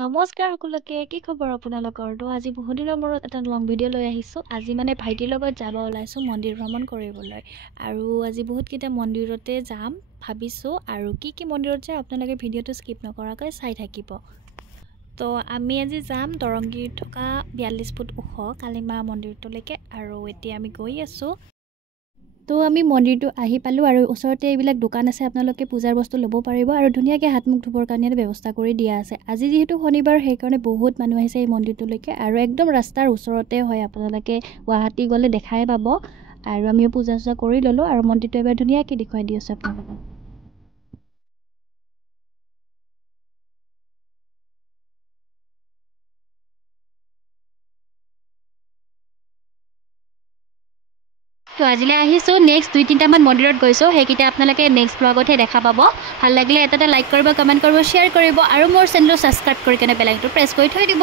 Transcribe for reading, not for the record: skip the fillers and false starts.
নমস্কাৰ সকলোকে কি খবৰ আপোনালোকৰ তো আজি বহুত দিনৰ মূৰত এটা লং ভিডিঅ' লৈ আহিছোঁ আজি মানে ভাইটিৰ লগত যাব ওলাইছোঁ মন্দিৰ ভ্ৰমণ কৰিবলৈ আৰু আজি বহুতকেইটা মন্দিৰতে যাম ভাবিছোঁ আৰু কি মন্দিৰত যায় আপোনালোকে ভিডিঅ'টো স্কিপ নকৰাকৈ চাই থাকিব তো আমি আজি যাম দৰংগিত থকা 42 ফুট ওখ কালীমা মন্দিৰটোলৈকে আৰু এতিয়া আমি গৈ আছোঁ তো আমি মন্দিৰটো আহি পালোঁ আৰু ওচৰতে এইবিলাক দোকান আছে আপোনালোকে পূজাৰ বস্তু ল'ব পাৰিব আৰু ধুনীয়াকৈ হাত মুখ ধুবৰ কাৰণে ব্যৱস্থা কৰি দিয়া আছে আজি যিহেতু শনিবাৰ সেইকাৰণে বহুত মানুহ আহিছে এই মন্দিৰটোলৈকে আৰু একদম ৰাস্তাৰ ওচৰতে হয় আপোনালোকে গুৱাহাটী গ'লে দেখাই পাব আৰু আমি পূজা চূজা কৰি ল'লোঁ আৰু মন্দিৰটো এবাৰ ধুনীয়াকৈ দেখুৱাই দি আছোঁ আপোনালোকক তো আজিলৈ আহিছোঁ নেক্সট 2-3টামান মন্দিৰত গৈছোঁ সেইকেইটা আপোনালোকে নেক্সট ব্লগতহে দেখা পাব ভাল লাগিলে এটা লাইক কৰিব কমেণ্ট কৰিব শ্বেয়াৰ কৰিব আৰু মোৰ চেনেলটো ছাবস্ক্ৰাইব কৰি কেনে বেল আইকনটো প্ৰেছ কৰি থৈ দিব